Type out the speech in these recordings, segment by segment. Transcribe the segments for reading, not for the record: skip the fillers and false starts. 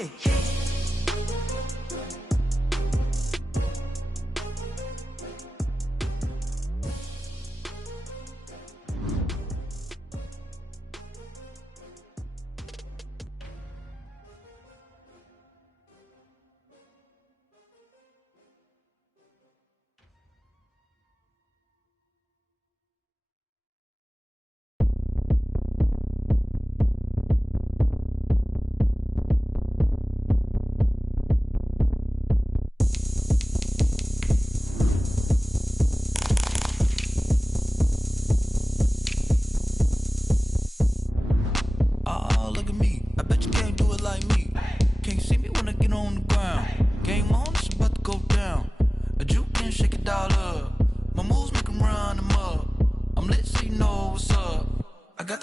yeah.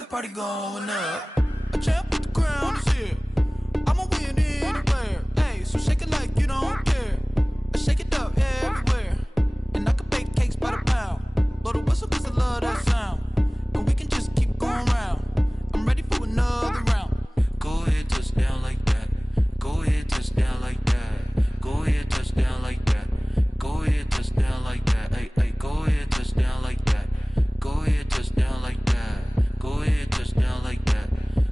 Party going up. A champ with the crown is here. I'ma win anywhere. Hey, so shake it like you don't care. I shake it up everywhere. And I can bake cakes by the pound. Blow the whistle cause I love that sound. And we can just keep going round. I'm ready for another round. Go ahead, touch down like that. Go ahead, touch down like that. Go ahead, touch down like that. Go ahead, touch down like that. Hey, hey, go ahead, touch down like that. Go ahead, touch down like that. Go ahead, touch down like that.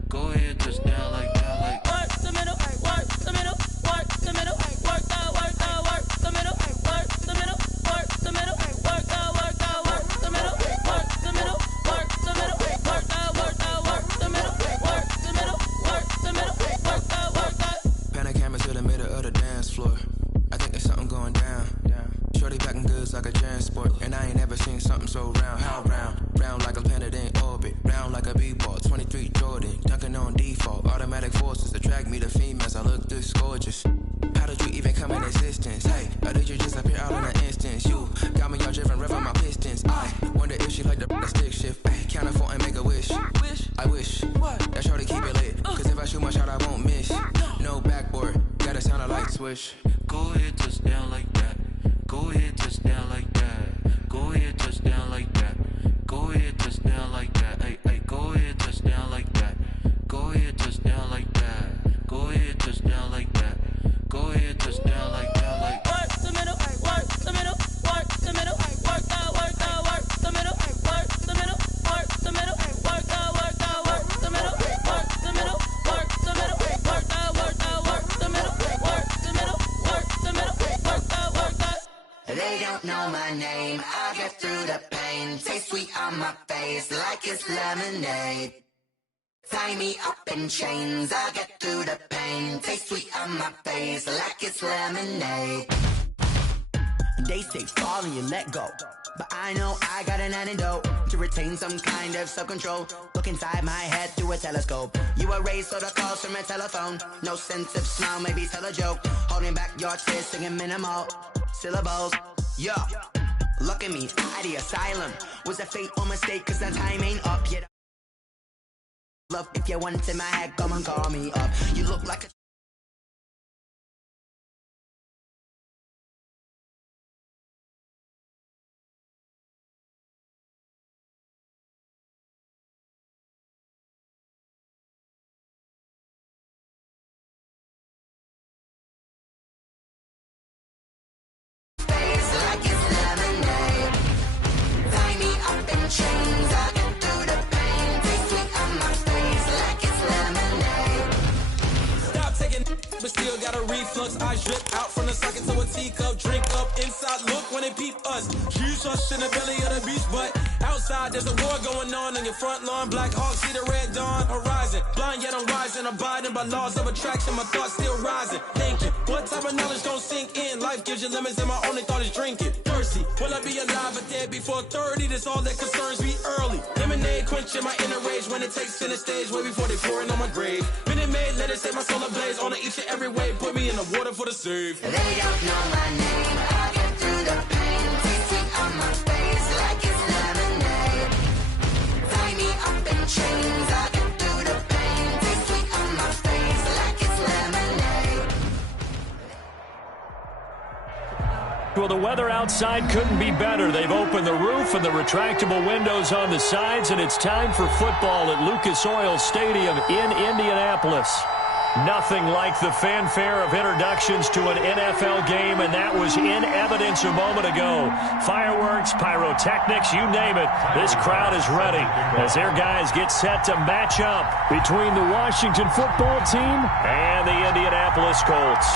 Go ahead, touch down like that. Like work the middle, work the middle, work the middle, work the middle, work the middle, work the middle, work the middle, work the middle, work the middle, work the middle, work the middle, work the middle, work the. Pan a camera to the middle of the dance floor. I think there's something going down. Shorty packing goods like a transport, and I ain't never seen something so round. How round? Round like a planet in orbit, round like a b-ball. 23 Jordan, dunking on default. Automatic forces attract me to females. I look this gorgeous. How did you even come in existence? Hey, or did you just appear out in an instance? You got me all driven, revving my pistons. I wonder if she like the stick shift. Hey, count it 4 and make a wish. I wish that shorty keep it lit. Cause if I shoot my shot, I won't miss. No backboard, gotta sound a light switch. Go ahead, touch down like that. Go ahead, touch down like that. Go ahead, touch down like that. Go ahead, touch down like that. Hey, hey, go ahead, touch down like that. Go ahead, touch down like that. Go ahead, touch down like that. Go ahead, touch down like that. Like work the middle, work the middle, work the middle, work the middle, work the middle, work the middle, work the middle, work the middle, work the middle, work the middle, work the middle, work the middle, work the. They don't know my name, I get through the pain. Taste sweet on my face like it's lemonade. Tie me up in chains, I get through the pain. Taste sweet on my face like it's lemonade. They say fall and you let go, but I know I got an antidote to retain some kind of self-control. Look inside my head through a telescope. You erase all the calls from a telephone. No sense of smile, maybe tell a joke. Holding back your tears, singing minimal syllables. Yo, look at me, at the asylum. Was a fate or mistake, cause the time ain't up yet. Love, if you want in my head, come and call me up. You look like a chains, I get through the pain. Taste sweet on my face like it's lemonade. Stop taking, but still got a reflux. I drip out from the socket to a teacup. Drink up inside, look when they peep us. Jesus in the belly of the beast, but outside there's a war going on in your front lawn. Black Hawk, see the red dawn horizon. Blind yet I'm rising, abiding by laws of attraction. My thoughts still rising. Thinking, what type of knowledge gon' sink in? Life gives you limits, and my only thought is drinking. Thirsty, will I be alive or dead before 30? That's all that concerns me early. Lemonade quenching my inner rage when it takes center stage, way before they pour it on my grave. Minute Maid, let it set my soul ablaze. On each and every way, put me in the water for the save. They don't know my name, I get through the pain. Taste sweet on my face like it's lemonade. Tie me up in chains, I get through the pain. Taste sweet on my face like it's lemonade. Well, the weather outside couldn't be better. They've opened the roof and the retractable windows on the sides, and it's time for football at Lucas Oil Stadium in Indianapolis. Nothing like the fanfare of introductions to an NFL game, and that was in evidence a moment ago. Fireworks, pyrotechnics, you name it. This crowd is ready as their guys get set to match up between the Washington football team and the Indianapolis Colts.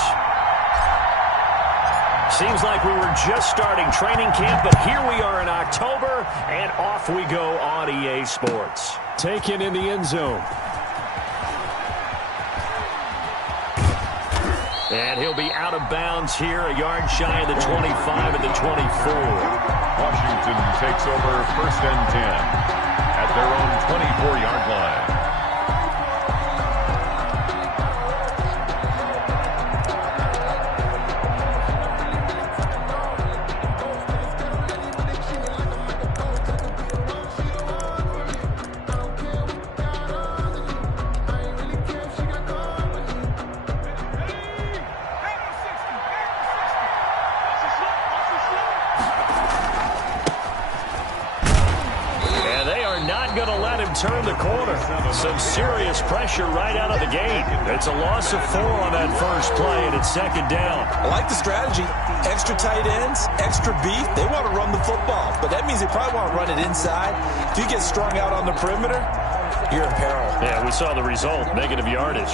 Seems like we were just starting training camp, but here we are in October, and off we go on EA Sports. Taken in the end zone. And he'll be out of bounds here, a yard shy of the 25 and the 24. Washington takes over 1st and 10 at their own 24-yard line. Turn the corner. Some serious pressure right out of the gate. It's a loss of 4 on that first play, and it's 2nd down. I like the strategy. Extra tight ends, extra beef. They want to run the football, but that means they probably want to run it inside. If you get strung out on the perimeter, you're in peril. Yeah, we saw the result, negative yardage.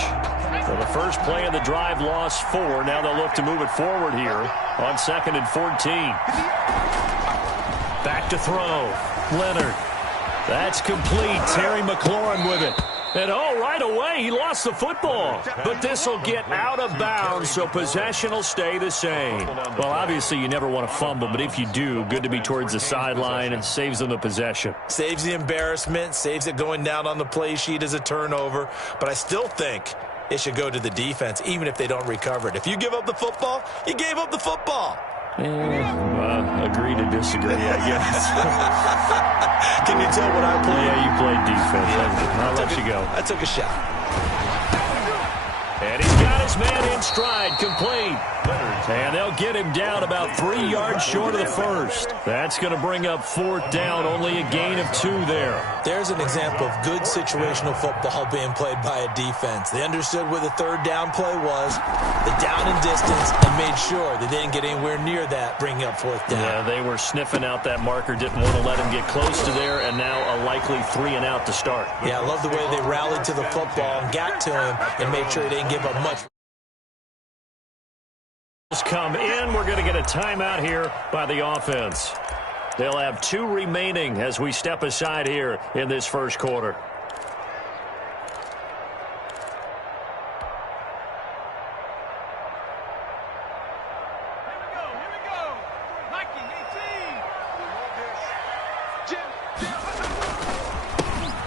So the first play of the drive lost 4. Now they'll look to move it forward here on 2nd and 14. Back to throw. Leonard. That's complete. Terry McLaurin with it. And, right away, he lost the football. But this will get out of bounds, so possession will stay the same. Well, obviously, you never want to fumble, but if you do, good to be towards the sideline and saves them the possession. Saves the embarrassment, saves it going down on the play sheet as a turnover. But I still think it should go to the defense, even if they don't recover it. If you give up the football, you gave up the football. Agree to disagree, I guess. Can you tell what I played? Yeah, you played defense. I'll let you go. I took a shot. And he's got his man in stride, complete. And they'll get him down about 3 yards short of the first. That's going to bring up 4th down, only a gain of 2 there. There's an example of good situational football being played by a defense. They understood where the 3rd down play was, the down and distance, and made sure they didn't get anywhere near that, bringing up 4th down. Yeah, they were sniffing out that marker, didn't want to let him get close to there, and now a likely 3 and out to start. Yeah, I love the way they rallied to the football and got to him and made sure they didn't give up much. Come in. We're going to get a timeout here by the offense. They'll have 2 remaining as we step aside here in this first quarter.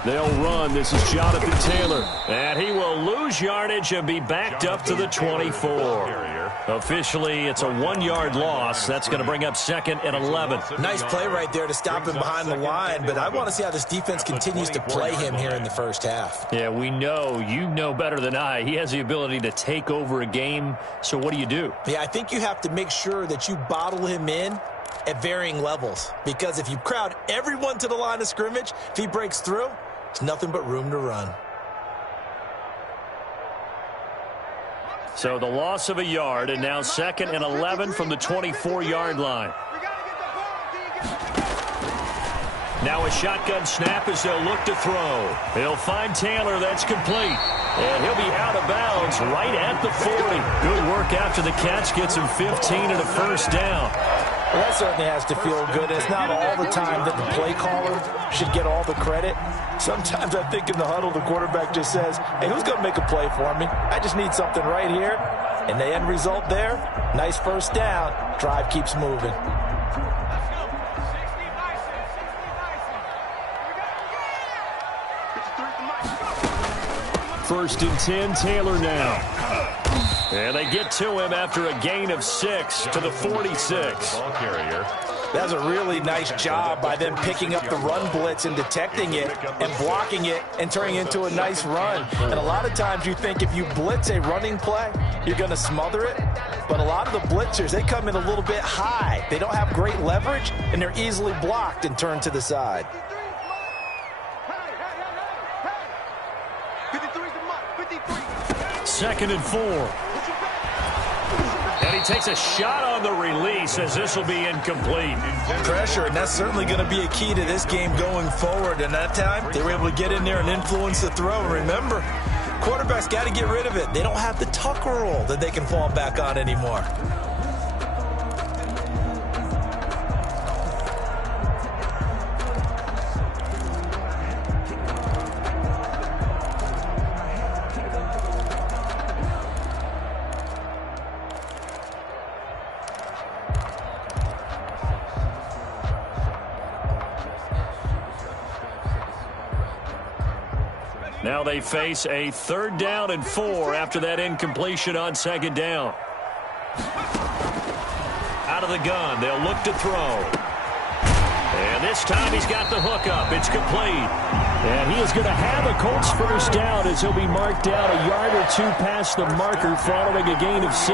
They'll run. This is Jonathan Taylor. And he will lose yardage and be backed up to the 24. Officially, it's a 1-yard loss. That's going to bring up 2nd and 11. Nice play right there to stop him behind the line, but I want to see how this defense continues to play him here in the first half. Yeah, we know. You know better than I. He has the ability to take over a game. So what do? Yeah, I think you have to make sure that you bottle him in at varying levels, because if you crowd everyone to the line of scrimmage, if he breaks through, it's nothing but room to run. So the loss of a yard, and now 2nd and 11 from the 24-yard line. Now a shotgun snap as they'll look to throw. He'll find Taylor. That's complete. And he'll be out of bounds right at the 40. Good work after the catch. Gets him 15 and a 1st down. Well, that certainly has to feel good. It's not all the time that the play caller should get all the credit. Sometimes I think in the huddle, the quarterback just says, hey, who's going to make a play for me? I just need something right here. And the end result there, nice 1st down. Drive keeps moving. First and 10, Taylor now. And they get to him after a gain of 6 to the 46. Ball carrier. That was a really nice job by them picking up the run blitz and detecting it and blocking it and turning it into a nice run. And a lot of times you think if you blitz a running play, you're going to smother it. But a lot of the blitzers, they come in a little bit high. They don't have great leverage, and they're easily blocked and turned to the side. 2nd and 4. And he takes a shot on the release as this will be incomplete. Pressure, and that's certainly going to be a key to this game going forward. And that time, they were able to get in there and influence the throw. Remember, quarterbacks got to get rid of it. They don't have the Tucker rule that they can fall back on anymore. Now they face a 3rd down and 4 after that incompletion on 2nd down. Out of the gun, they'll look to throw. And this time he's got the hook up. It's complete. And he is going to have a Colts first down as he'll be marked down a yard or two past the marker following a gain of 6.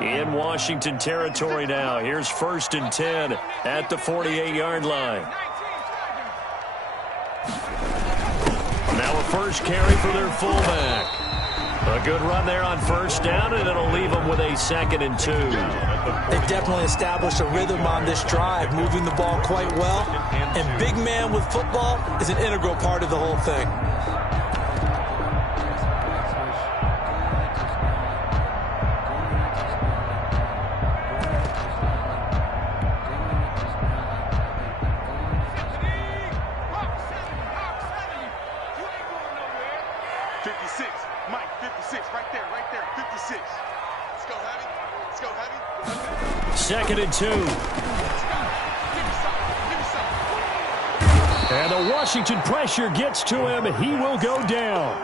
In Washington territory now. Here's 1st and 10 at the 48-yard line. Now a first carry for their fullback. A good run there on 1st down, and it'll leave them with a 2nd and 2. They've definitely established a rhythm on this drive, moving the ball quite well. And big man with football is an integral part of the whole thing. Second and 2. And the Washington pressure gets to him. He will go down.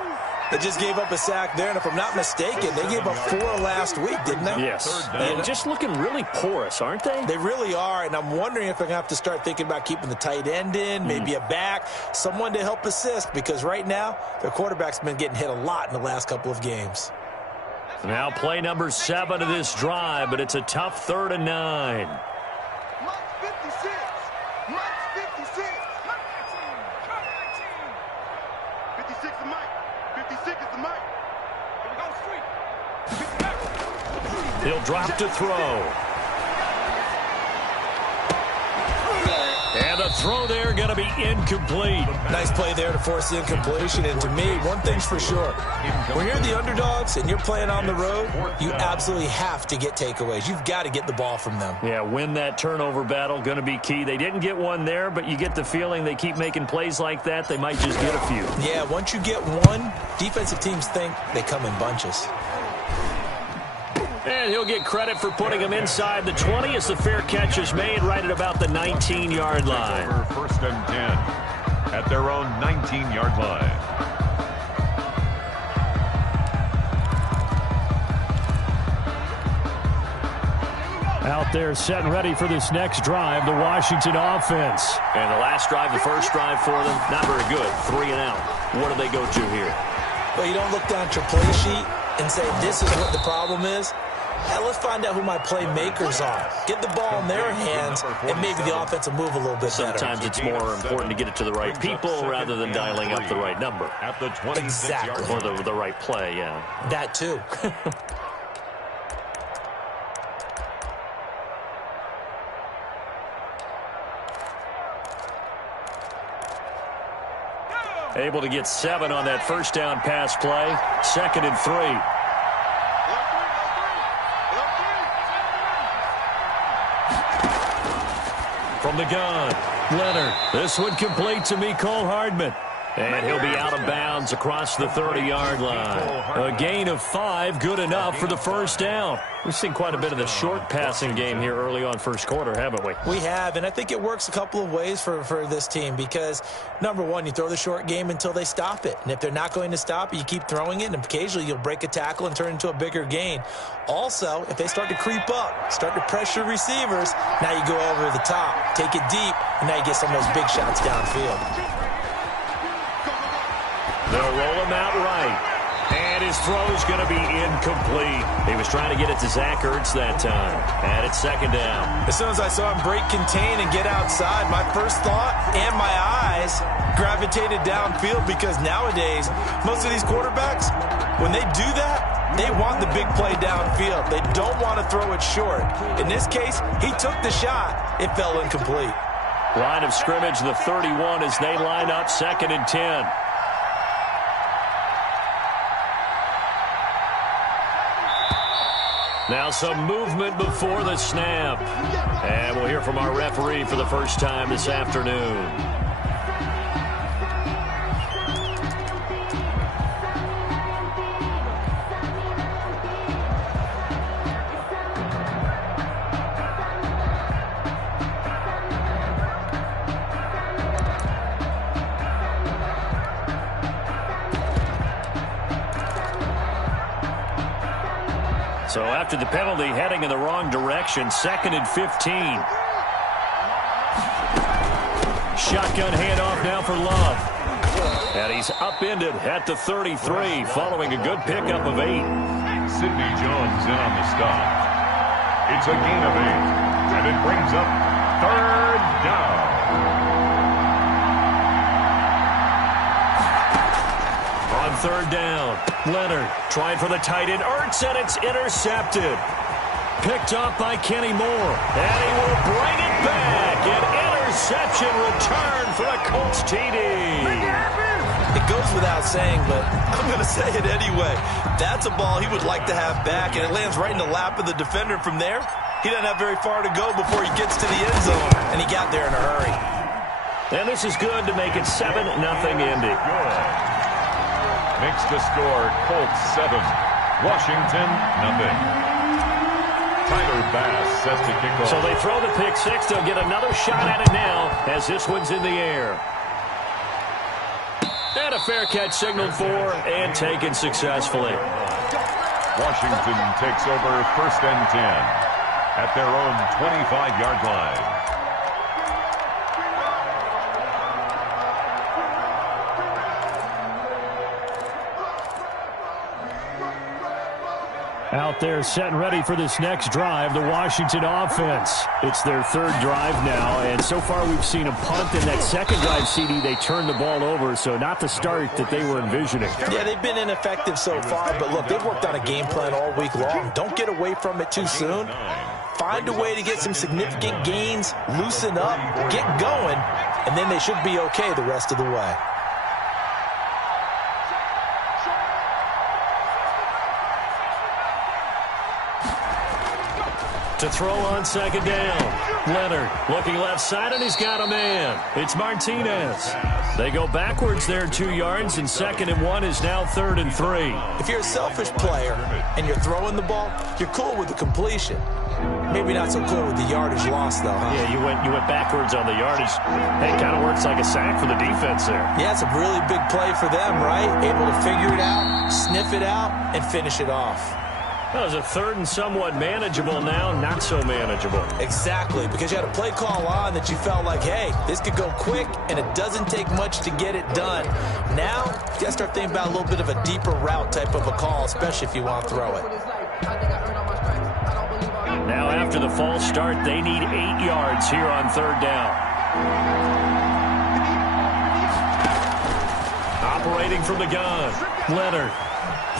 They just gave up a sack there, and if I'm not mistaken, they gave up 4 last week, didn't they? Yes. And just looking really porous, aren't they? They really are, and I'm wondering if they're going to have to start thinking about keeping the tight end in, maybe a back, someone to help assist, because right now, their quarterback's been getting hit a lot in the last couple of games. Now play number 7 of this drive, but it's a tough 3rd and 9. Mark 56. Mark 56. 56 is Mike. 56 is the Mike. Here we go, street. He'll drop to throw. And the throw there going to be incomplete. Nice play there to force the incompletion. And to me, one thing's for sure. When you're the underdogs and you're playing on the road, you absolutely have to get takeaways. You've got to get the ball from them. Yeah, win that turnover battle, going to be key. They didn't get one there, but you get the feeling they keep making plays like that, they might just get a few. Yeah, once you get one, defensive teams think they come in bunches. And he'll get credit for putting him inside the 20 as the fair catch is made right at about the 19-yard line. 1st and 10 at their own 19-yard line. Out there set and ready for this next drive, the Washington offense. And the last drive, the first drive for them, not very good. 3 and out. What do they go to here? Well, you don't look down at your play sheet and say, this is what the problem is. Now let's find out who my playmakers are. Get the ball in their hands, and maybe the offense will move a little bit better. Sometimes it's more important to get it to the right people rather than dialing up the right number. At the 26-yard Or the right play, yeah. That too. Able to get 7 on that first down pass play. 2nd and 3. From the gun, Leonard. This one complete to Mecole Hardman. And he'll be out of bounds across the 30-yard line. A gain of 5, good enough for the first down. We've seen quite a bit of the short passing game here early on first quarter, haven't we? We have, and I think it works a couple of ways for this team because, number one, you throw the short game until they stop it. And if they're not going to stop it, you keep throwing it, and occasionally you'll break a tackle and turn it into a bigger gain. Also, if they start to creep up, start to pressure receivers, now you go over the top, take it deep, and now you get some of those big shots downfield. They'll roll him out right. And his throw's going to be incomplete. He was trying to get it to Zach Ertz that time. And it's second down. As soon as I saw him break contain and get outside, my first thought and my eyes gravitated downfield, because nowadays, most of these quarterbacks, when they do that, they want the big play downfield. They don't want to throw it short. In this case, he took the shot. It fell incomplete. Line of scrimmage, the 31, as they line up, 2nd and 10. Now some movement before the snap. And we'll hear from our referee for the first time this afternoon. So after the penalty, heading in the wrong direction, 2nd and 15. Shotgun handoff now for Love. And he's upended at the 33, following a good pickup of 8. Sidney Jones in on the stop. It's a gain of 8, and it brings up 3rd down. On 3rd down, Leonard trying for the tight end. Ertz, and it's intercepted. Picked up by Kenny Moore. And he will bring it back. An interception return for a Colts TD. It goes without saying, but I'm going to say it anyway. That's a ball he would like to have back, and it lands right in the lap of the defender. From there, he doesn't have very far to go before he gets to the end zone, and he got there in a hurry. And this is good to make it 7-0 Indy. Makes the score Colts 7, Washington 0. Tyler Bass sets to kick off. So they throw the pick six. They'll get another shot at it now as this one's in the air. And a fair catch signaled for and taken successfully. Washington takes over 1st and 10 at their own 25-yard line. Out there set and ready for this next drive, the Washington offense. It's their 3rd drive now, and so far we've seen a punt in that 2nd drive, CD. They turned the ball over, so not the start that they were envisioning. Yeah, they've been ineffective so far, but look, they've worked on a game plan all week long. Don't get away from it too soon. Find a way to get some significant gains, loosen up, get going, and then they should be okay the rest of the way. To throw on 2nd down. Leonard looking left side, and he's got a man. It's Martinez. They go backwards there 2 yards, and 2nd and 1 is now 3rd and 3. If you're a selfish player and you're throwing the ball, you're cool with the completion. Maybe not so cool with the yardage loss, though, huh? Yeah, you went backwards on the yardage. Hey, it kind of works like a sack for the defense there. Yeah, it's a really big play for them, right? Able to figure it out, sniff it out, and finish it off. That was a 3rd and somewhat manageable, now not so manageable. Exactly, because you had a play call on that you felt like, hey, this could go quick, and it doesn't take much to get it done. Now, you got to start thinking about a little bit of a deeper route type of a call, especially if you want to throw it. Now, after the false start, they need 8 yards here on 3rd down. Operating from the gun, Leonard.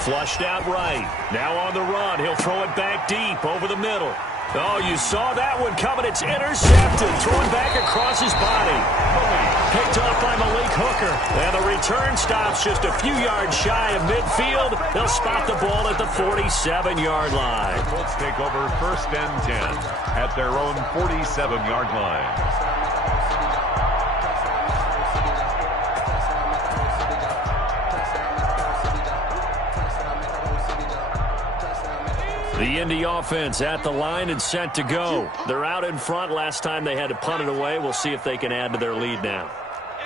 Flushed out right. Now on the run. He'll throw it back deep over the middle. Oh, you saw that one coming. It's intercepted. Thrown back across his body. Picked up by Malik Hooker. And the return stops just a few yards shy of midfield. They'll spot the ball at the 47-yard line. Colts take over 1st and 10 at their own 47-yard line. The Indy offense at the line and set to go. They're out in front. Last time they had to punt it away. We'll see if they can add to their lead now.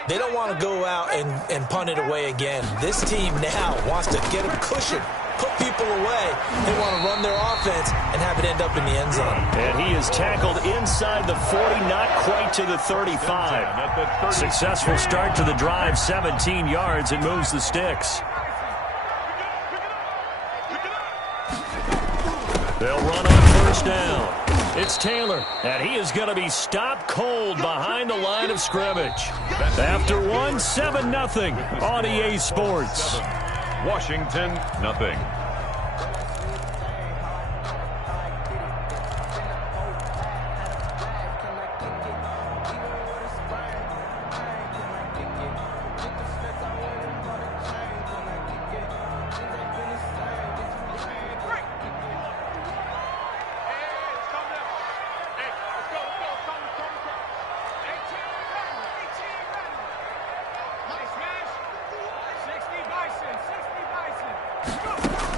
They don't want to go out and punt it away again. This team now wants to get a cushion put people away. They want to run their offense and have it end up in the end zone. And he is tackled inside the 40, not quite to the 35. Successful start to the drive, 17 yards, and moves the sticks. They'll run on first down. It's Taylor, and he is going to be stopped cold behind the line of scrimmage. After one, 7-0 on EA Sports. Washington, nothing.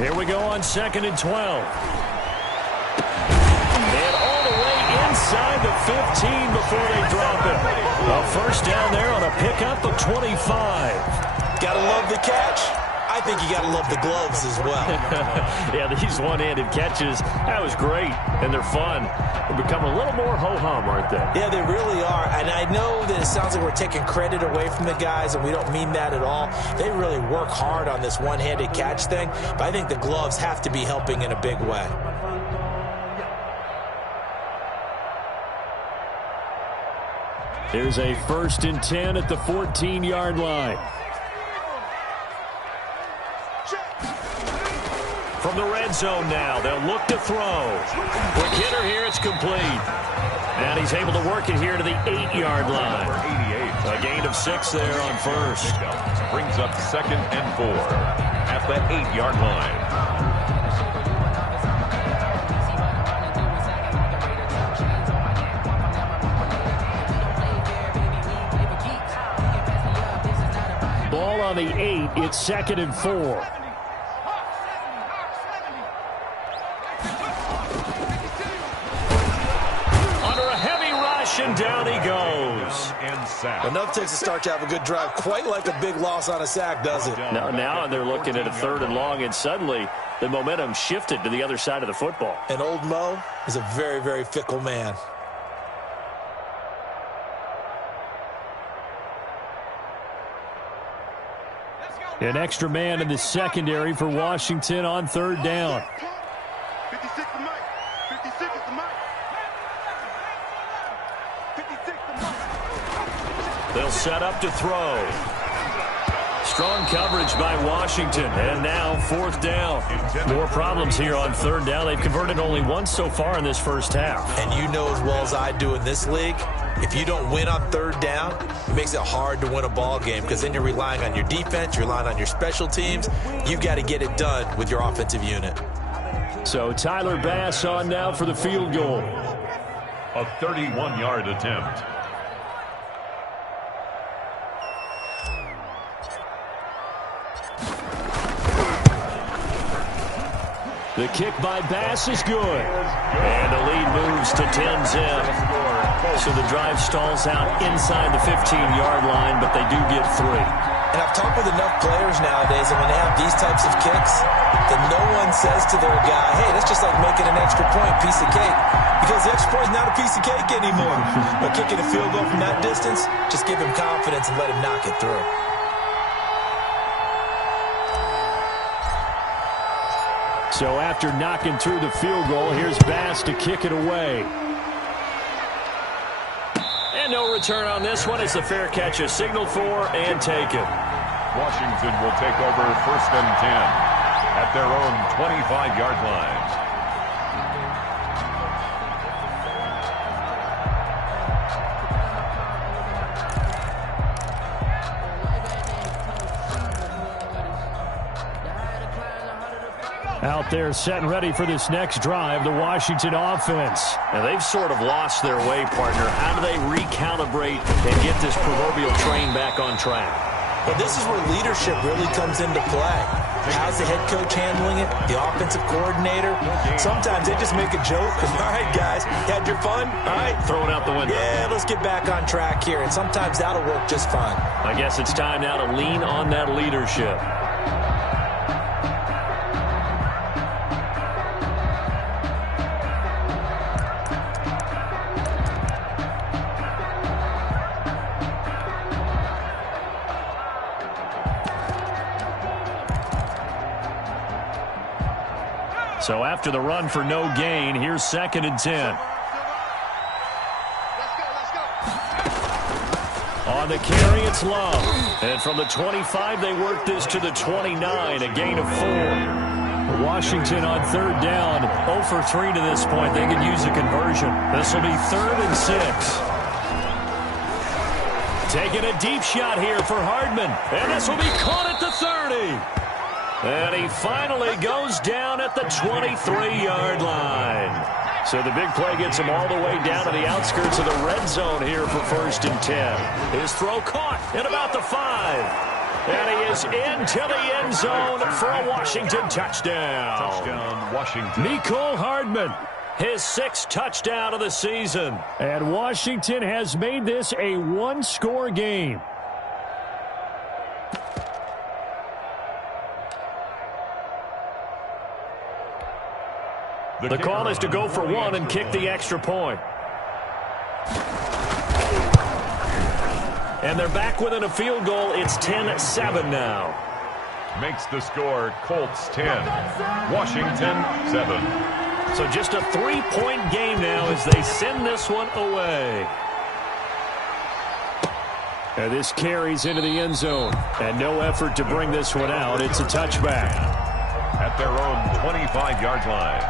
Here we go on 2nd and 12. And all the way inside the 15 before they drop it. A first down there on a pickup of 25. Gotta love the catch. I think you gotta love the gloves as well. Yeah, these one-handed catches, that was great, and they're fun. They're becoming a little more ho-hum, aren't they? Yeah, they really are, and I know that it sounds like we're taking credit away from the guys, and we don't mean that at all. They really work hard on this one-handed catch thing, but I think the gloves have to be helping in a big way. Here's a 1st and 10 at the 14-yard line. From the red zone now, they'll look to throw. Quick hitter here, it's complete. And he's able to work it here to the 8-yard line. A gain of 6 there on first. Brings up 2nd and 4 at the 8-yard line. Ball on the 8, it's 2nd and 4. And down he goes. Enough takes to start to have a good drive. Quite like a big loss on a sack, does it? Now they're looking at a 3rd and long, and suddenly the momentum shifted to the other side of the football. And old Mo is a very, very fickle man. An extra man in the secondary for Washington on 3rd down. 56 to Mike. 56 to Mike. They'll set up to throw. Strong coverage by Washington. And now 4th down. More problems here on 3rd down. They've converted only once so far in this first half. And you know as well as I do in this league, if you don't win on 3rd down, it makes it hard to win a ball game because then you're relying on your defense, you're relying on your special teams. You've got to get it done with your offensive unit. So Tyler Bass on now for the field goal. A 31-yard attempt. The kick by Bass is good. And the lead moves to 10-zip. So the drive stalls out inside the 15-yard line, but they do get 3. And I've talked with enough players nowadays, and when they have these types of kicks, that no one says to their guy, hey, that's just like making an extra point, piece of cake. Because the extra point is not a piece of cake anymore. But kicking a field goal from that distance, just give him confidence and let him knock it through. So after knocking through the field goal, here's Bass to kick it away. And no return on this one. It's a fair catch, a signal for and taken. Washington will take over 1st and 10 at their own 25-yard line. Out there set and ready for this next drive, the Washington offense. And they've sort of lost their way, partner. How do they recalibrate and get this proverbial train back on track? Well, this is where leadership really comes into play. How's the head coach handling it? The offensive coordinator? Sometimes they just make a joke. All right, guys, you had your fun? All right. Throw it out the window. Yeah, let's get back on track here. And sometimes that'll work just fine. I guess it's time now to lean on that leadership. So after the run for no gain, here's 2nd and 10. On the carry, it's Love. And from the 25, they work this to the 29, a gain of 4. Washington on 3rd down, 0 for 3 to this point. They could use a conversion. This will be 3rd and 6. Taking a deep shot here for Hardman. And this will be caught at the 30. And he finally goes down at the 23-yard line. So the big play gets him all the way down to the outskirts of the red zone here for 1st and 10. His throw caught at about the 5. And he is into the end zone for a Washington touchdown. Touchdown, Washington. Mecole Hardman, his 6th touchdown of the season. And Washington has made this a one-score game. The call is to go for 1 and kick the extra point. And they're back within a field goal. It's 10-7 now. Makes the score Colts 10, Washington 7. So just a 3-point game now as they send this one away. And this carries into the end zone. And no effort to bring this one out. It's a touchback. At their own 25-yard line.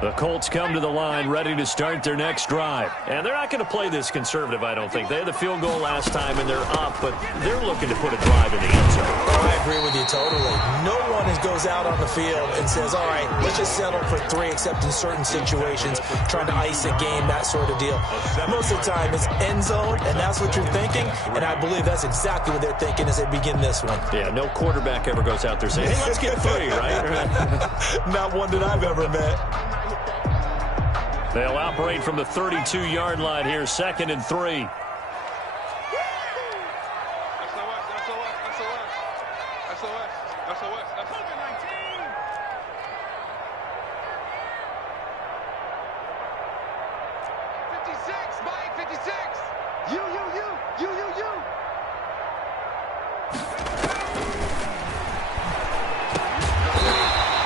The Colts come to the line ready to start their next drive. And they're not going to play this conservative, I don't think. They had the field goal last time, and they're up, but they're looking to put a drive in the end zone. Oh, I agree with you totally. No one goes out on the field and says, all right, let's just settle for 3, except in certain situations, trying to ice a game, that sort of deal. Most of the time, it's end zone, and that's what you're thinking, and I believe that's exactly what they're thinking as they begin this one. Yeah, no quarterback ever goes out there saying, hey, let's get 3, right? Not one that I've ever met. They'll operate from the 32-yard line here, 2nd and 3.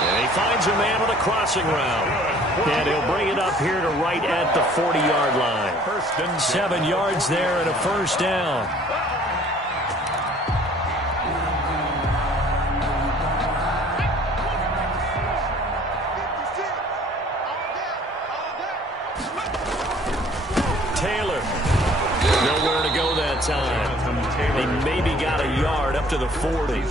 And he finds a man on the crossing route. And he'll bring it up here to right at the 40-yard line. 7 yards there and a 1st down. Taylor. Nowhere to go that time. They maybe got a yard up to the 40.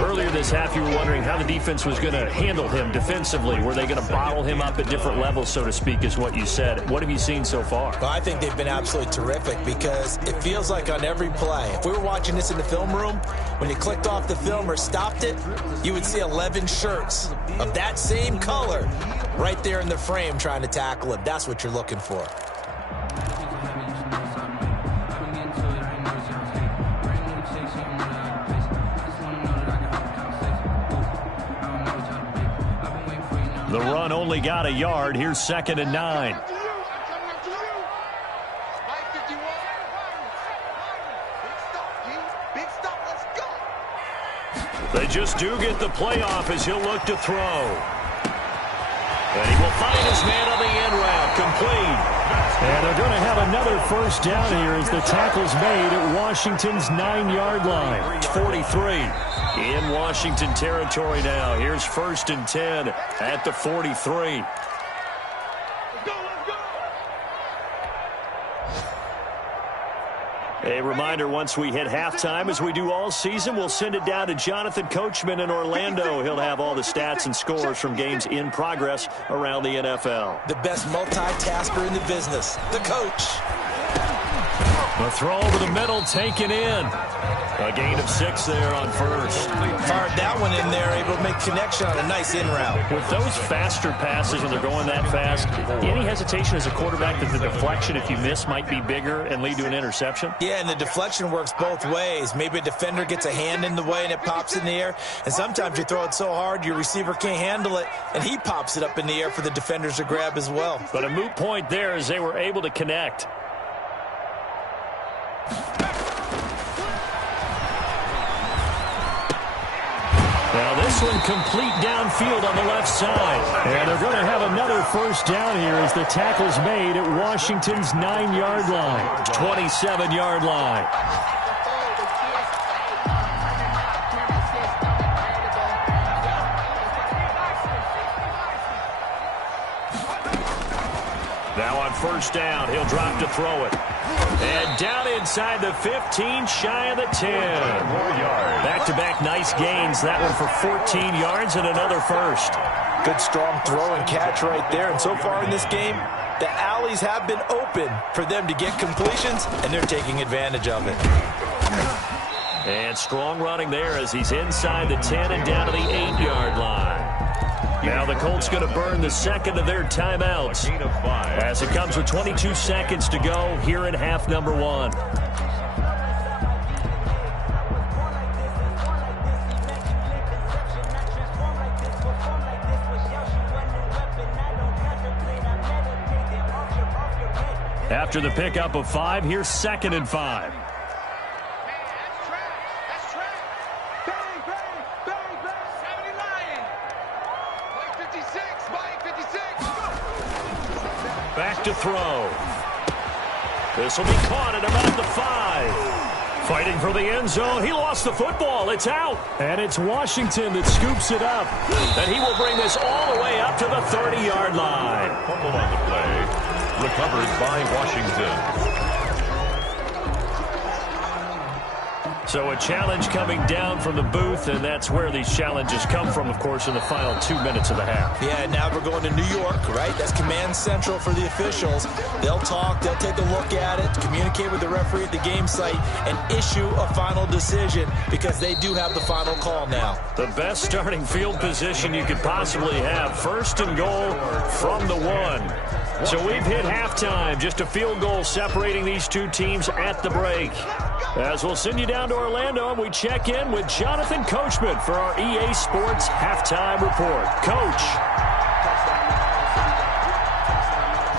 Earlier this half, you were wondering how the defense was going to handle him defensively. Were they going to bottle him up at different levels, so to speak, is what you said. What have you seen so far? Well, I think they've been absolutely terrific because it feels like on every play, if we were watching this in the film room, when you clicked off the film or stopped it, you would see 11 shirts of that same color right there in the frame trying to tackle him. That's what you're looking for. The run only got a yard. Here's 2nd and 9. They just do get the playoff as he'll look to throw. And he will find his man on the end route. Complete. And they're going to have another 1st down here as the tackle's made at Washington's 9-yard line. 43 in Washington territory now. Here's 1st and 10 at the 43. A reminder, once we hit halftime, as we do all season, we'll send it down to Jonathan Coachman in Orlando. He'll have all the stats and scores from games in progress around the NFL. The best multitasker in the business, the coach. The throw over the middle, taken in. A gain of 6 there on first. Fired that one in there, able to make connection on a nice in route. With those faster passes when they're going that fast, any hesitation as a quarterback that the deflection, if you miss, might be bigger and lead to an interception? Yeah, and the deflection works both ways. Maybe a defender gets a hand in the way and it pops in the air. And sometimes you throw it so hard your receiver can't handle it, and he pops it up in the air for the defenders to grab as well. But a moot point there as they were able to connect. Now this one complete downfield on the left side. And they're going to have another first down here as the tackle's made at Washington's 9-yard line. 27-yard line. Now on first down, he'll drop to throw it. And down inside the 15, shy of the 10. Back-to-back nice gains. That one for 14 yards and another first. Good strong throw and catch right there. And so far in this game, the alleys have been open for them to get completions, and they're taking advantage of it. And strong running there as he's inside the 10 and down to the 8-yard line. Now the Colts going to burn the second of their timeouts as it comes with 22 seconds to go here in half number 1. After the pickup of 5, here's 2nd and 5. Back to throw. This will be caught at about the 5. Fighting for the end zone. He lost the football. It's out. And it's Washington that scoops it up. And he will bring this all the way up to the 30-yard line. Fumble on the play. Recovered by Washington. So a challenge coming down from the booth, and that's where these challenges come from, of course, in the final 2 minutes of the half. Yeah, now we're going to New York, right? That's command central for the officials. They'll talk, they'll take a look at it, communicate with the referee at the game site, and issue a final decision because they do have the final call now. The best starting field position you could possibly have. 1st and goal from the 1. So we've hit halftime. Just a field goal separating these two teams at the break. As we'll send you down to Orlando, and we check in with Jonathan Coachman for our EA Sports Halftime Report. Coach.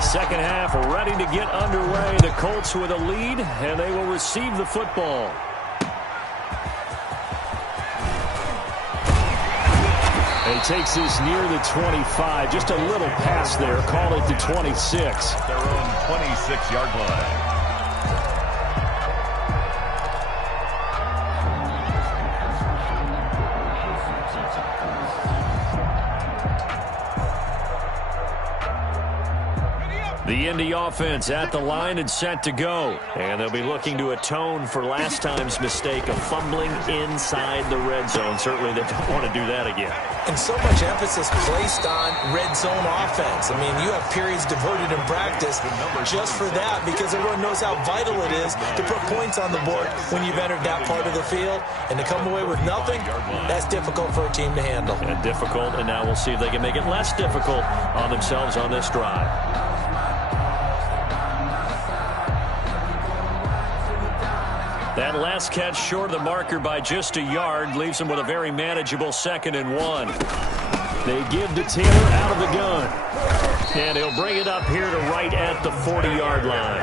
Second half ready to get underway. The Colts with a lead, and they will receive the football. He takes this near the 25. Just a little pass there. Call it the 26. Their own 26-yard line. The Indy offense at the line and set to go. And they'll be looking to atone for last time's mistake of fumbling inside the red zone. Certainly they don't want to do that again. And so much emphasis placed on red zone offense. I mean, you have periods devoted in practice just for that because everyone knows how vital it is to put points on the board when you've entered that part of the field. And to come away with nothing, that's difficult for a team to handle. And difficult, and now we'll see if they can make it less difficult on themselves on this drive. That last catch short of the marker by just a yard leaves him with a very manageable 2nd and 1. They give to Taylor out of the gun. And he'll bring it up here to right at the 40-yard line.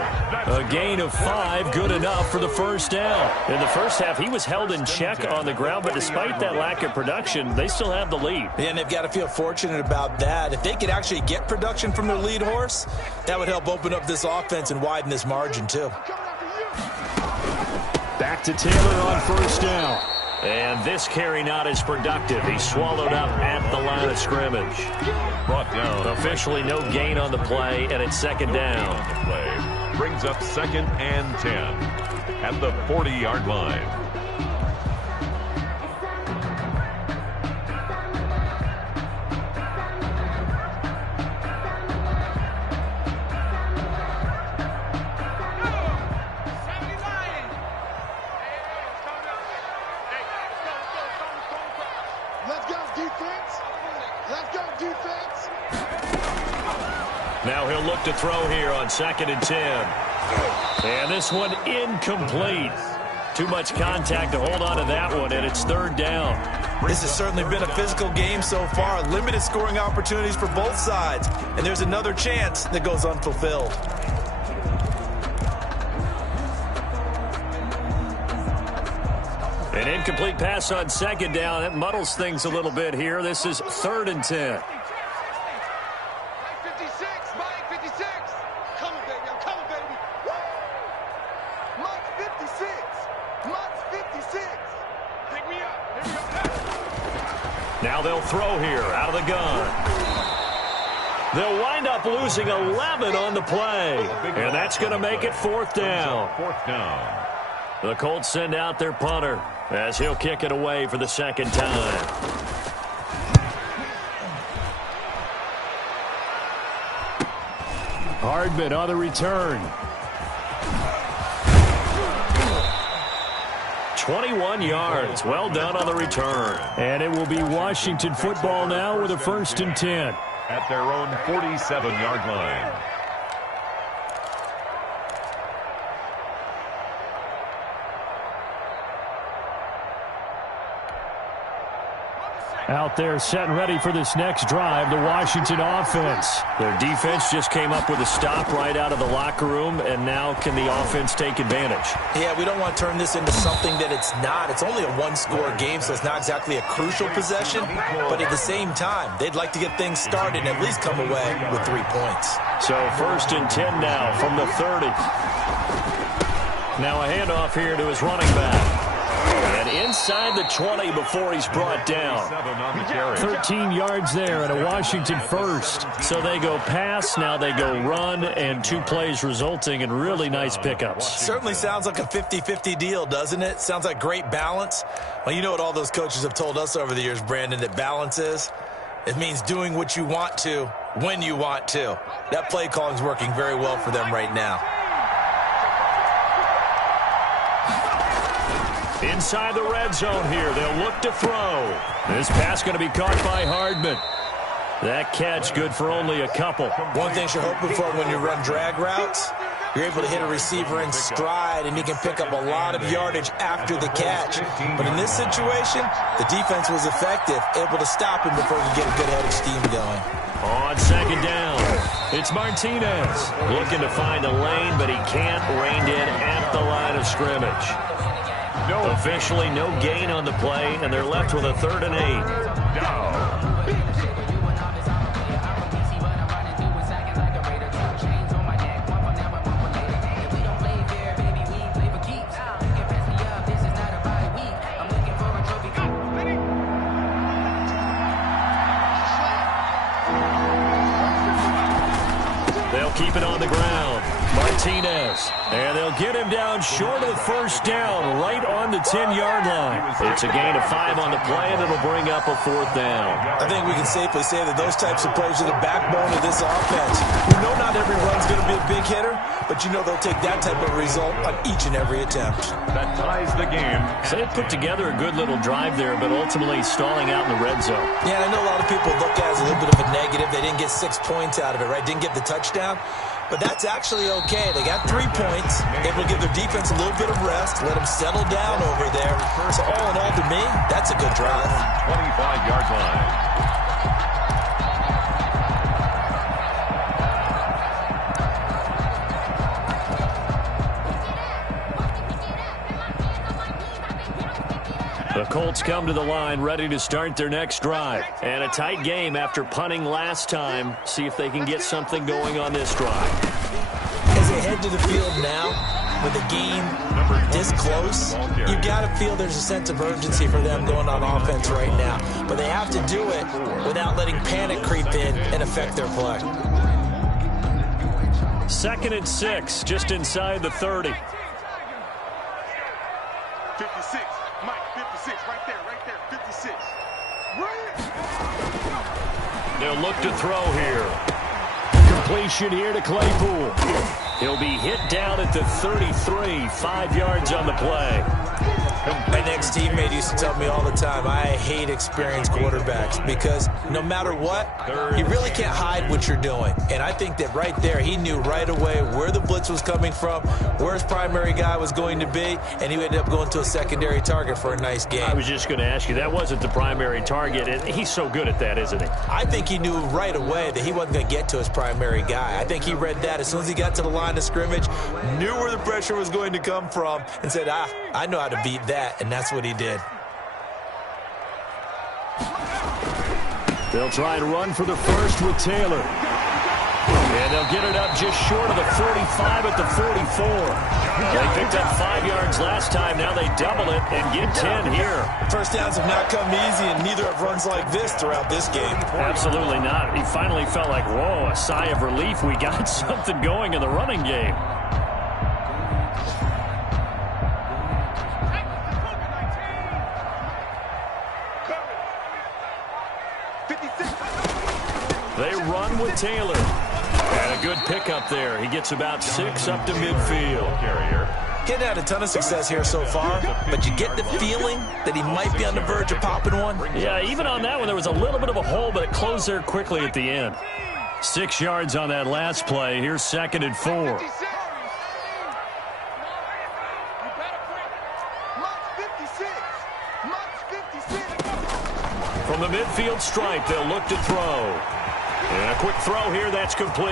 A gain of 5, good enough for the first down. In the first half, he was held in check on the ground, but despite that lack of production, they still have the lead. And they've got to feel fortunate about that. If they could actually get production from their lead horse, that would help open up this offense and widen this margin, too. Back to Taylor on first down. And this carry not as productive. He's swallowed up at the line of scrimmage. Brought down. Officially no gain on the play, and it's 2nd down. The play brings up 2nd and 10 at the 40-yard line. to throw here on 2nd and 10. And this one incomplete. Too much contact to hold on to that one, and it's 3rd down. This has certainly been a physical game so far. Limited scoring opportunities for both sides. And there's another chance that goes unfulfilled. An incomplete pass on 2nd down. That muddles things a little bit here. This is 3rd and 10. Now they'll throw here out of the gun. They'll wind up losing 11 on the play. And that's going to make it 4th down. 4th down. The Colts send out their punter as he'll kick it away for the 2nd time. Hardman on the return. 21 yards. Well done on the return. And it will be Washington football now with a 1st and 10. At their own 47-yard line. Out there set and ready for this next drive, the Washington offense. Their defense just came up with a stop right out of the locker room, and now can the offense take advantage? Yeah, we don't want to turn this into something that it's not. It's only a one-score game, so it's not exactly a crucial possession. But at the same time, they'd like to get things started and at least come away with 3 points. So 1st and 10 now from the 30. Now a handoff here to his running back. And inside the 20 before he's brought down. 13 yards there and a Washington first. So they go pass, now they go run, and 2 plays resulting in really nice pickups. Certainly sounds like a 50-50 deal, doesn't it? Sounds like great balance. Well, you know what all those coaches have told us over the years, Brandon, that balance is? It means doing what you want to, when you want to. That play calling is working very well for them right now. Inside the red zone here, they'll look to throw. This pass going to be caught by Hardman. That catch good for only a couple. One thing you're hoping for when you run drag routes, you're able to hit a receiver in stride, and he can pick up a lot of yardage after the catch. But in this situation, the defense was effective, able to stop him before he could get a good head of steam going. On 2nd down, it's Martinez. Looking to find a lane, but he can't. Reined in at the line of scrimmage. Officially no gain on the play, and they're left with a 3rd and 8. They'll keep it on the ground. Martinez. And they'll get him down short of the 1st down, right on the 10-yard line. It's a gain of 5 on the play, and it'll bring up a 4th down. I think we can safely say that those types of plays are the backbone of this offense. We know not every run's going to be a big hitter, but you know they'll take that type of result on each and every attempt. That ties the game. So they put together a good little drive there, but ultimately stalling out in the red zone. Yeah, I know a lot of people look at it as a little bit of a negative. They didn't get 6 points out of it, right? Didn't get the touchdown. But that's actually okay. They got 3 points, able to give their defense a little bit of rest, let them settle down over there. So all in all, to me, that's a good drive. 25-yard line. The Colts come to the line ready to start their next drive. And a tight game after punting last time. See if they can get something going on this drive. As they head to the field now, with the game this close, you got to feel there's a sense of urgency for them going on offense right now. But they have to do it without letting panic creep in and affect their play. 2nd and 6, just inside the 30. 56, Mike, 56, right there, 56. They'll look to throw here. Completion here to Claypool. He'll be hit down at the 33, 5 yards on the play. My next teammate used to tell me all the time, I hate experienced quarterbacks because no matter what, you really can't hide what you're doing. And I think that right there, he knew right away where the blitz was coming from, where his primary guy was going to be, and he ended up going to a secondary target for a nice game. I was just going to ask you, that wasn't the primary target, and he's so good at that, isn't he? I think he knew right away that he wasn't going to get to his primary guy. I think he read that as soon as he got to the line of scrimmage, knew where the pressure was going to come from, and said, I know how to beat that, and that's what he did. They'll try and run for the first with Taylor. And they'll get it up just short of the 45 at the 44. They picked up 5 yards last time. Now they double it and get 10 here. First downs have not come easy, and neither have runs like this throughout this game. Absolutely not. He finally felt like, whoa, a sigh of relief. We got something going in the running game. They run with Taylor. And a good pickup there. He gets about 6 up to midfield. Getting had a ton of success here so far, but you get the feeling that he might be on the verge of popping one. Yeah, even on that one, there was a little bit of a hole, but it closed there quickly at the end. 6 yards on that last play. Here's 2nd and 4. From the midfield stripe, they'll look to throw. And a quick throw here, that's complete.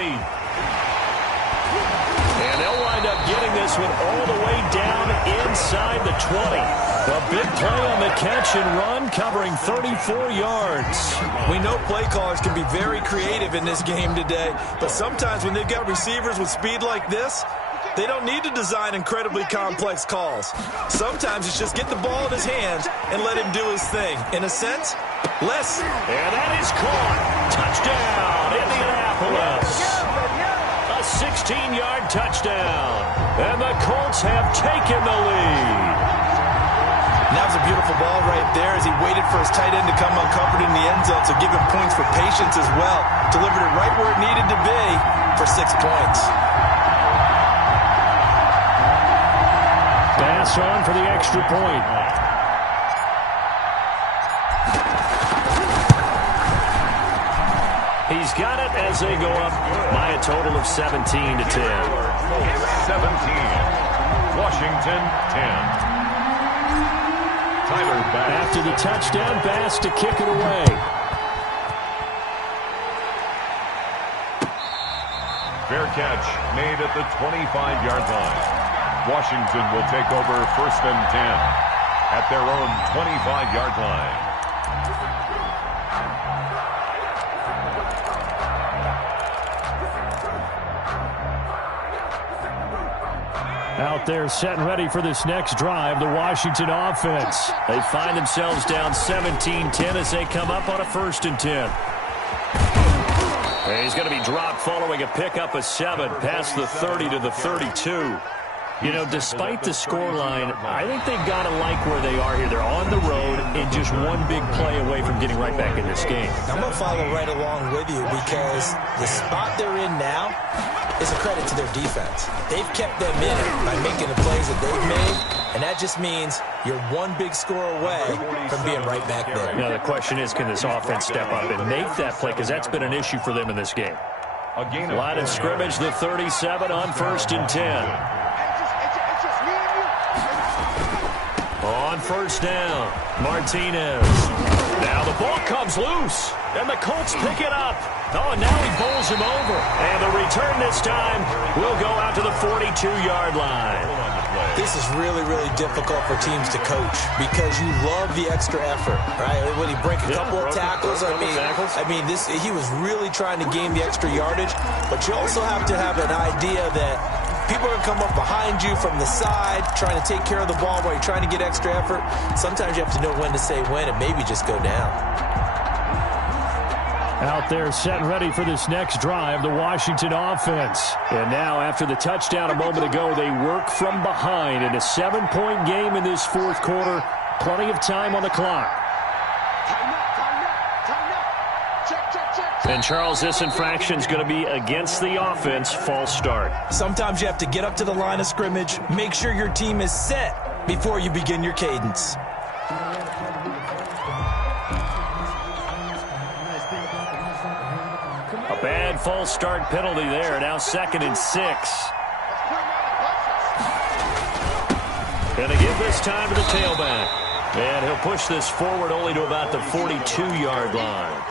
And they'll wind up getting this one all the way down inside the 20. A big play on the catch and run, covering 34 yards. We know play callers can be very creative in this game today, but sometimes when they've got receivers with speed like this, they don't need to design incredibly complex calls. Sometimes it's just get the ball in his hands and let him do his thing. In a sense, less. And that is caught. Touchdown, Indianapolis. A 16-yard touchdown. And the Colts have taken the lead. That was a beautiful ball right there as he waited for his tight end to come uncovered in the end zone to give him points for patience as well. Delivered it right where it needed to be for 6 points. Pass on for the extra point. He's got it as they go up by a total of 17 to 10. 17. Washington 10. Tyler back. After the touchdown, Bass to kick it away. Fair catch made at the 25-yard line. Washington will take over 1st and 10 at their own 25-yard line. Out there set and ready for this next drive, the Washington offense. They find themselves down 17-10 as they come up on a 1st and 10. And he's going to be dropped following a pickup of 7 past the 30 to the 32. You know, despite the scoreline, I think they've got to like where they are here. They're on the road and just one big play away from getting right back in this game. I'm going to follow right along with you because the spot they're in now is a credit to their defense. They've kept them in it by making the plays that they've made, and that just means you're one big score away from being right back there. Now, the question is, can this offense step up and make that play? Because that's been an issue for them in this game. Line of scrimmage, the 37 on 1st and 10. On 1st down, Martinez. Now the ball comes loose, and the Colts pick it up. Oh, and now he bowls him over. And the return this time will go out to the 42-yard line. This is really, really difficult for teams to coach because you love the extra effort, right? When he break a couple of tackles, he was really trying to gain the extra yardage, but you also have to have an idea that people are going to come up behind you from the side, trying to take care of the ball while you're trying to get extra effort. Sometimes you have to know when to say when and maybe just go down. Out there set and ready for this next drive, the Washington offense. And now, after the touchdown a moment ago, they work from behind in a 7-point game in this 4th quarter. Plenty of time on the clock. And, Charles, this infraction is going to be against the offense. False start. Sometimes you have to get up to the line of scrimmage, make sure your team is set, before you begin your cadence. A bad false start penalty there. Now 2nd and 6. Going to give this time to the tailback. And he'll push this forward only to about the 42-yard line.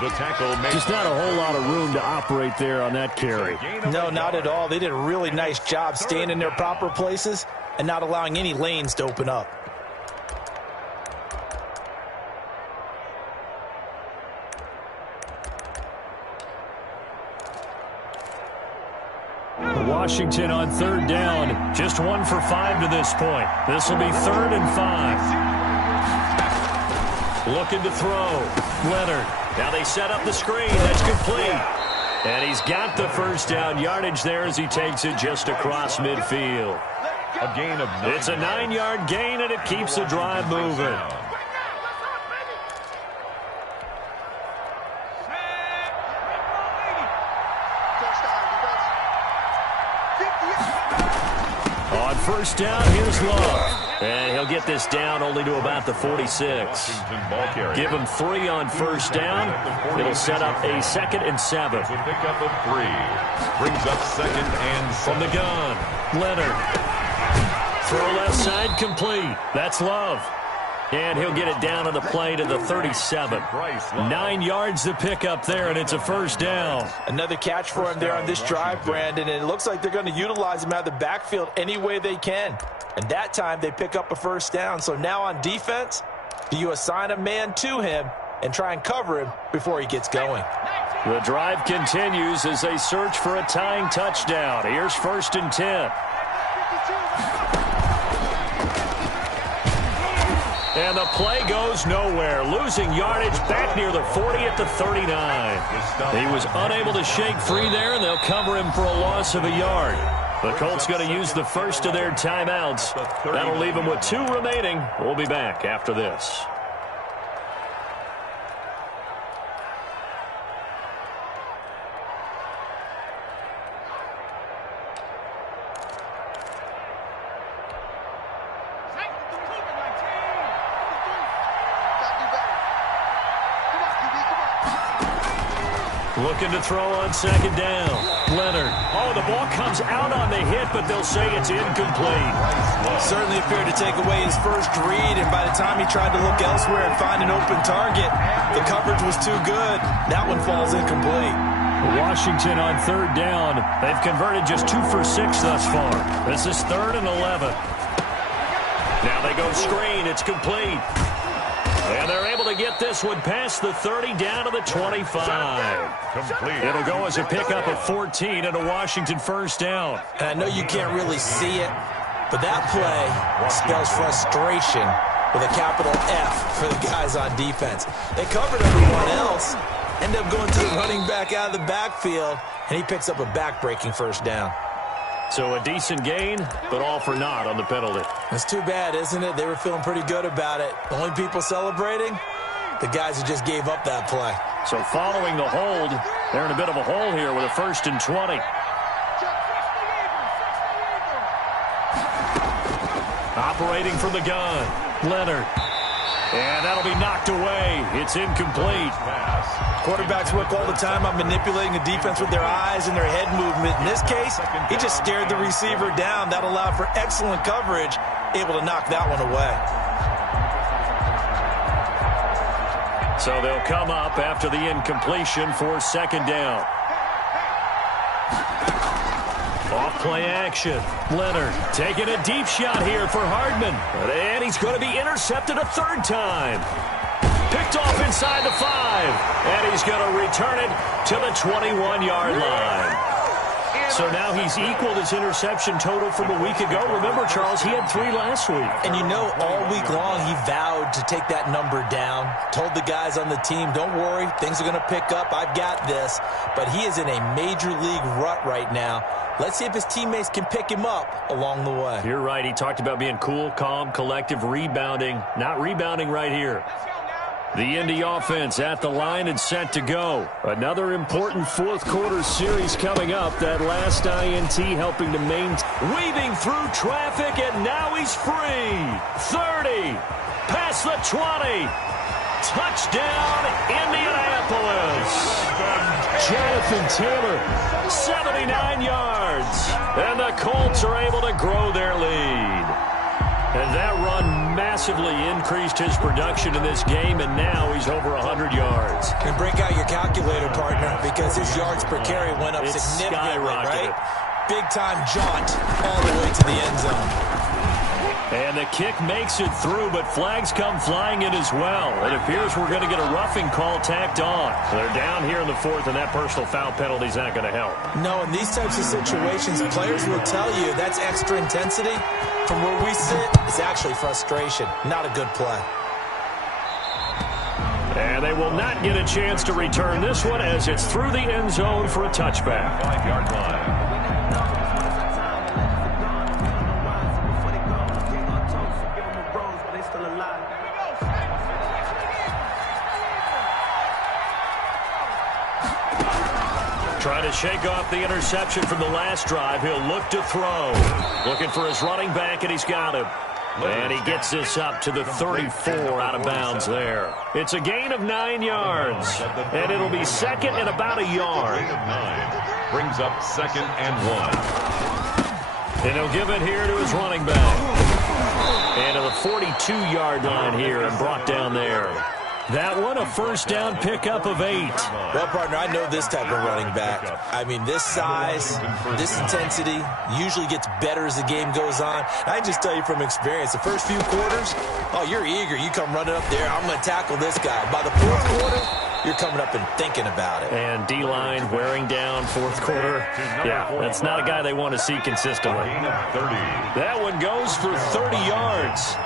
The tackle makes just not a whole lot of room to operate there on that carry. No, not at all. They did a really nice job staying in their proper places and not allowing any lanes to open up. Washington on 3rd down. Just 1 for 5 to this point. This will be 3rd and 5. Looking to throw. Leonard. Now they set up the screen. That's complete. And he's got the first down yardage there as he takes it just across midfield. A gain of 9. It's a 9-yard gain, and it keeps the drive moving. On 1st down, here's Love. And he'll get this down only to about the 46. Give him 3 on 1st down. It'll set up a 2nd and 7. A pickup of 3. Brings up 2nd and 7. From the gun, Leonard. Throw left side complete. That's Love. And he'll get it down on the play to the 37. 9 yards to pick up there, and it's a 1st down. Another catch for him there on this drive, Brandon, and it looks like they're going to utilize him out of the backfield any way they can. And that time they pick up a 1st down. So now on defense, do you assign a man to him and try and cover him before he gets going? The drive continues as they search for a tying touchdown. Here's 1st and 10. And the play goes nowhere. Losing yardage back near the 40 at the 39. He was unable to shake free there, and they'll cover him for a loss of a yard. The Colts going to use the first of their timeouts. That'll leave them with 2 remaining. We'll be back after this. Looking to throw on 2nd down. Leonard. Oh, the ball comes out on the hit, but they'll say it's incomplete. Certainly appeared to take away his first read, and by the time he tried to look elsewhere and find an open target, the coverage was too good. That one falls incomplete. Washington on 3rd down. They've converted just 2 for 6 thus far. This is 3rd and 11. Now they go screen. It's complete. And they're able to get this one past the 30 down to the 25. Complete. It'll go as a pickup of 14 and a Washington 1st down. And I know you can't really see it, but that play spells frustration with a capital F for the guys on defense. They covered everyone else, end up going to the running back out of the backfield, and he picks up a back-breaking 1st down. So a decent gain, but all for naught on the penalty. It's too bad, isn't it? They were feeling pretty good about it. The only people celebrating, the guys who just gave up that play. So following the hold, they're in a bit of a hole here with a 1st and 20. Operating from the gun, Leonard. And that'll be knocked away. It's incomplete. Quarterbacks work all the time on manipulating the defense with their eyes and their head movement. In this case, he just stared the receiver down. That allowed for excellent coverage, able to knock that one away. So they'll come up after the incompletion for 2nd down. Off play action. Leonard taking a deep shot here for Hardman. And he's going to be intercepted a 3rd time. Picked off inside the 5. And he's going to return it to the 21-yard line. So now he's equaled his interception total from a week ago. Remember, Charles, he had 3 last week. And you know, all week long he vowed to take that number down. Told the guys on the team, don't worry, things are going to pick up. I've got this. But he is in a major league rut right now. Let's see if his teammates can pick him up along the way. You're right. He talked about being cool, calm, collective, rebounding. Not rebounding right here. The Indy offense at the line and set to go. Another important fourth quarter series coming up. That last INT helping to maintain. Weaving through traffic, and now he's free. 30. Past the 20. Touchdown, Indianapolis. Jonathan Taylor, 79 yards. And the Colts are able to grow their lead. And that run massively increased his production in this game, and now he's over 100 yards. And break out your calculator, partner, because his yards per carry went up It's significantly, skyrocketed. right? Big-time jaunt all the way to the end zone. And the kick makes it through, but flags come flying in as well. It appears we're going to get a roughing call tacked on. They're down here in the fourth, and that personal foul penalty is not going to help. No, in these types of situations, players will tell you that's extra intensity. From where we sit, it's actually frustration. Not a good play. And they will not get a chance to return this one as it's through the end zone for a touchback. 5-yard line. Trying to shake off the interception from the last drive. He'll look to throw. Looking for his running back, and he's got him. And he gets this up to the 34 out of bounds there. It's a gain of 9 yards. And it'll be second and about a yard. Gain of 9. Brings up second and 1. And he'll give it here to his running back. And to the 42-yard line here and brought down there. That one, a first down pickup of 8. Well, partner, I know this type of running back. I mean, this size, this intensity usually gets better as the game goes on. I just tell you from experience, the first few quarters, oh, you're eager. You come running up there, I'm going to tackle this guy. By the fourth quarter, you're coming up and thinking about it. And D-line wearing down fourth quarter. Yeah, that's not a guy they want to see consistently. Gain of 30. That one goes for 30 yards.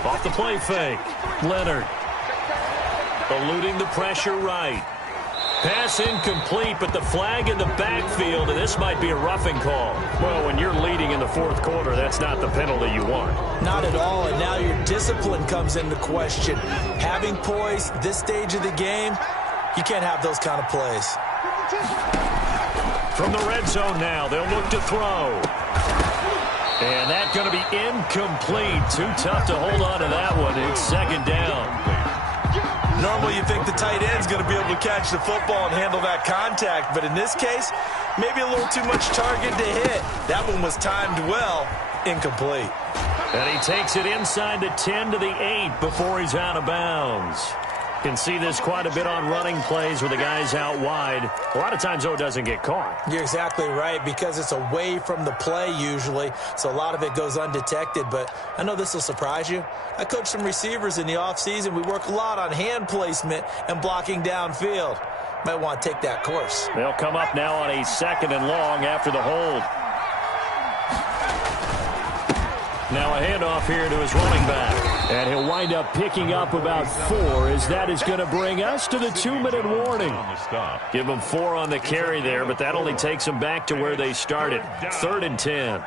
Off the play fake. Leonard. Eluding the pressure right. Pass incomplete, but the flag in the backfield, and this might be a roughing call. Well, when you're leading in the fourth quarter, that's not the penalty you want. Not at all, and now your discipline comes into question. Having poise this stage of the game, you can't have those kind of plays. From the red zone now, they'll look to throw. And that's going to be incomplete. Too tough to hold on to that one. It's second down. Normally you think the tight end's going to be able to catch the football and handle that contact, but in this case, maybe a little too much target to hit. That one was timed well, incomplete. And he takes it inside the 10 to the 8 before he's out of bounds. Can see this quite a bit on running plays with the guys out wide. A lot of times, though, it doesn't get caught. You're exactly right, because it's away from the play usually, so a lot of it goes undetected. But I know this will surprise you. I coach some receivers in the offseason. We work a lot on hand placement and blocking downfield. Might want to take that course. They'll come up now on a second and long after the hold. Now a handoff here to his running back. And he'll wind up picking up about 4, as that is going to bring us to the 2-minute warning. Give them 4 on the carry there, but that only takes them back to where they started. 3rd and 10.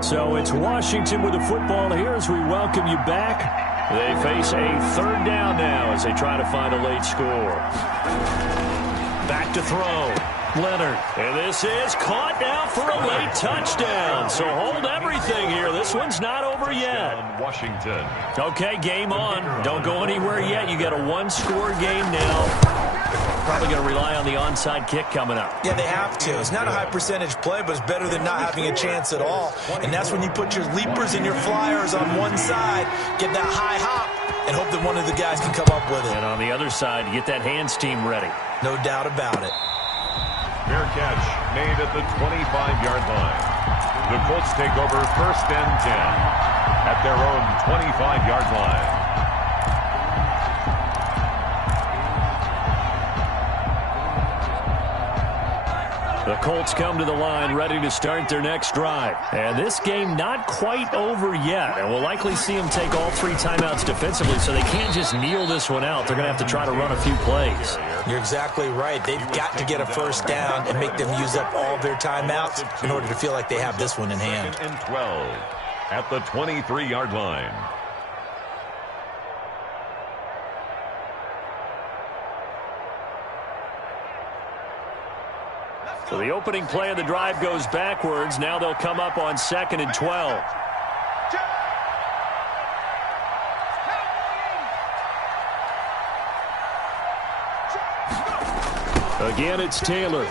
So it's Washington with the football here as we welcome you back. They face a 3rd down now as they try to find a late score. Back to throw. Leonard. And this is caught now for a late touchdown. So hold everything here. This one's not over yet. Washington. Okay, game on. Don't go anywhere yet. You got a 1-score game now. Probably going to rely on the onside kick coming up. Yeah, they have to. It's not a high percentage play, but it's better than not having a chance at all. And that's when you put your leapers and your flyers on one side, get that high hop, and hope that one of the guys can come up with it. And on the other side, get that hands team ready. No doubt about it. Fair catch made at the 25-yard line. The Colts take over 1st and 10 at their own 25-yard line. The Colts come to the line ready to start their next drive. And this game not quite over yet. And we'll likely see them take all 3 timeouts defensively, so they can't just kneel this one out. They're going to have to try to run a few plays. You're exactly right. They've got to get a first down and make them use up all their timeouts in order to feel like they have this one in hand. 2nd and 12 at the 23-yard line. So the opening play of the drive goes backwards. Now they'll come up on 2nd and 12. Again, it's Taylor.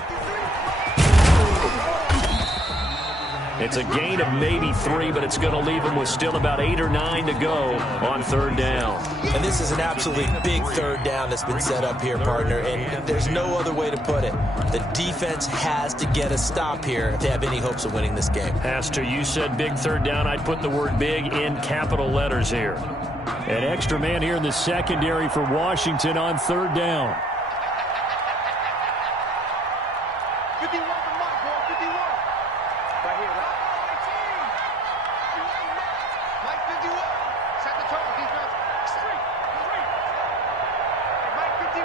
It's a gain of maybe 3, but it's going to leave him with still about 8 or 9 to go on 3rd down. And this is an absolutely big 3rd down that's been set up here, partner, and there's no other way to put it. The defense has to get a stop here if they have any hopes of winning this game. Pastor, you said big 3rd down. I'd put the word big in capital letters here. An extra man here in the secondary for Washington on 3rd down. 51 for Mike, boy, 51. Right here, right? Mike 51. Set the tone, defense. Straight. Mike 51.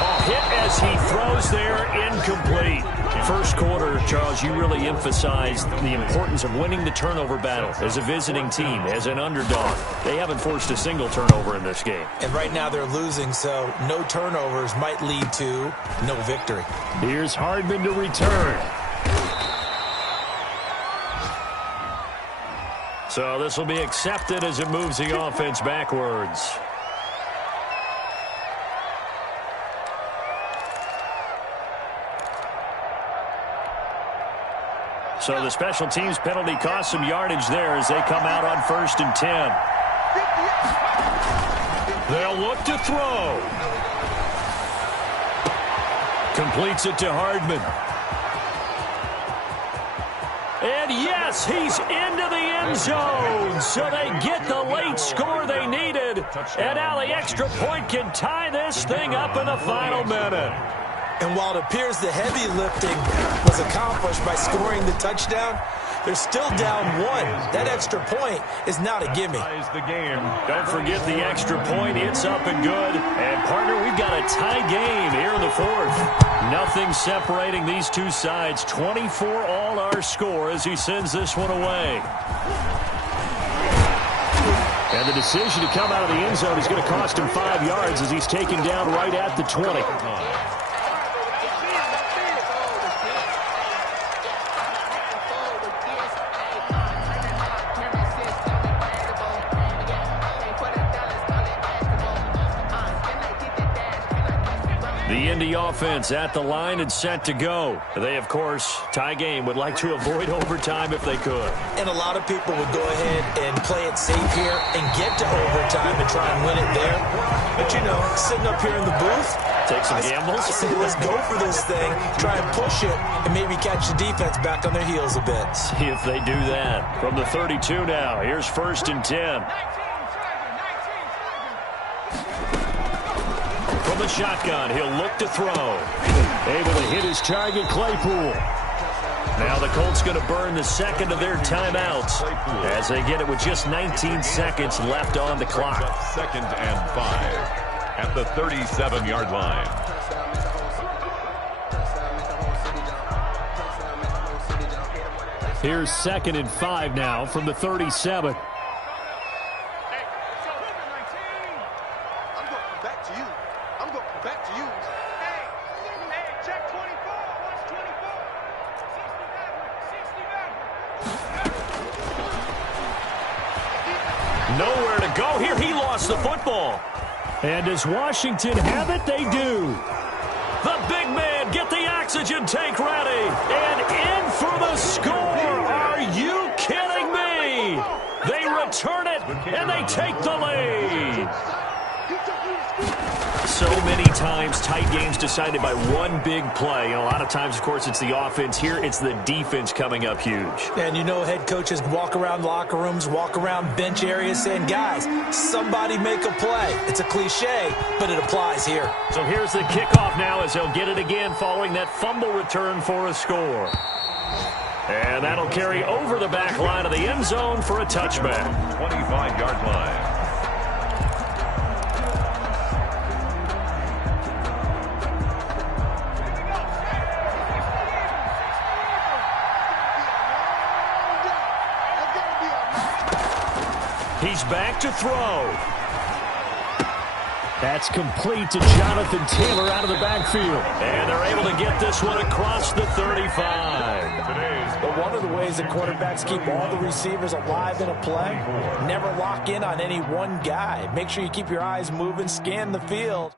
A hit as he throws there, incomplete. First quarter, Charles, you really emphasized the importance of winning the turnover battle as a visiting team, as an underdog. They haven't forced a single turnover in this game. And right now they're losing, so no turnovers might lead to no victory. Here's Hardman to return. So this will be accepted as it moves the offense backwards. So the special teams penalty cost some yardage there as they come out on 1st and 10. They'll look to throw. Completes it to Hardman. And yes, he's into the end zone. So they get the late score they needed. And now the extra point can tie this thing up in the final minute. And while it appears the heavy lifting was accomplished by scoring the touchdown, they're still down 1. That extra point is not a gimme. Don't forget the extra point. It's up and good. And, partner, we've got a tie game here in the 4th. Nothing separating these two sides. 24 all our score as he sends this one away. And the decision to come out of the end zone is going to cost him 5 yards as he's taken down right at the 20. The Indy offense at the line and set to go. They, of course, tie game, would like to avoid overtime if they could. And a lot of people would go ahead and play it safe here and get to overtime and try and win it there. But, you know, sitting up here in the booth, take some gambles. I say, let's go for this thing, try and push it, and maybe catch the defense back on their heels a bit. See if they do that. From the 32 now, here's 1st and 10. From the shotgun, he'll look to throw. Able to hit his target, Claypool. Now the Colts going to burn the second of their timeouts as they get it with just 19 seconds left on the clock. 2nd and 5 at the 37-yard line. Here's 2nd and 5 now from the 37. Nowhere to go here. He lost the football. And does Washington have it? They do. The big man, get the oxygen tank ready. And in for the score. Are you kidding me? They return it, and they take the lead. so many times tight games decided by one big play. A lot of times, of course, it's the offense. Here, it's the defense coming up huge. And you know head coaches walk around locker rooms, walk around bench areas saying, guys, somebody make a play. It's a cliche, but it applies here. So here's the kickoff now as they'll get it again following that fumble return for a score. And that'll carry over the back line of the end zone for a touchback. 25-yard line. He's back to throw. That's complete to Jonathan Taylor out of the backfield. And they're able to get this one across the 35. But one of the ways that quarterbacks keep all the receivers alive in a play, never lock in on any one guy. Make sure you keep your eyes moving, scan the field.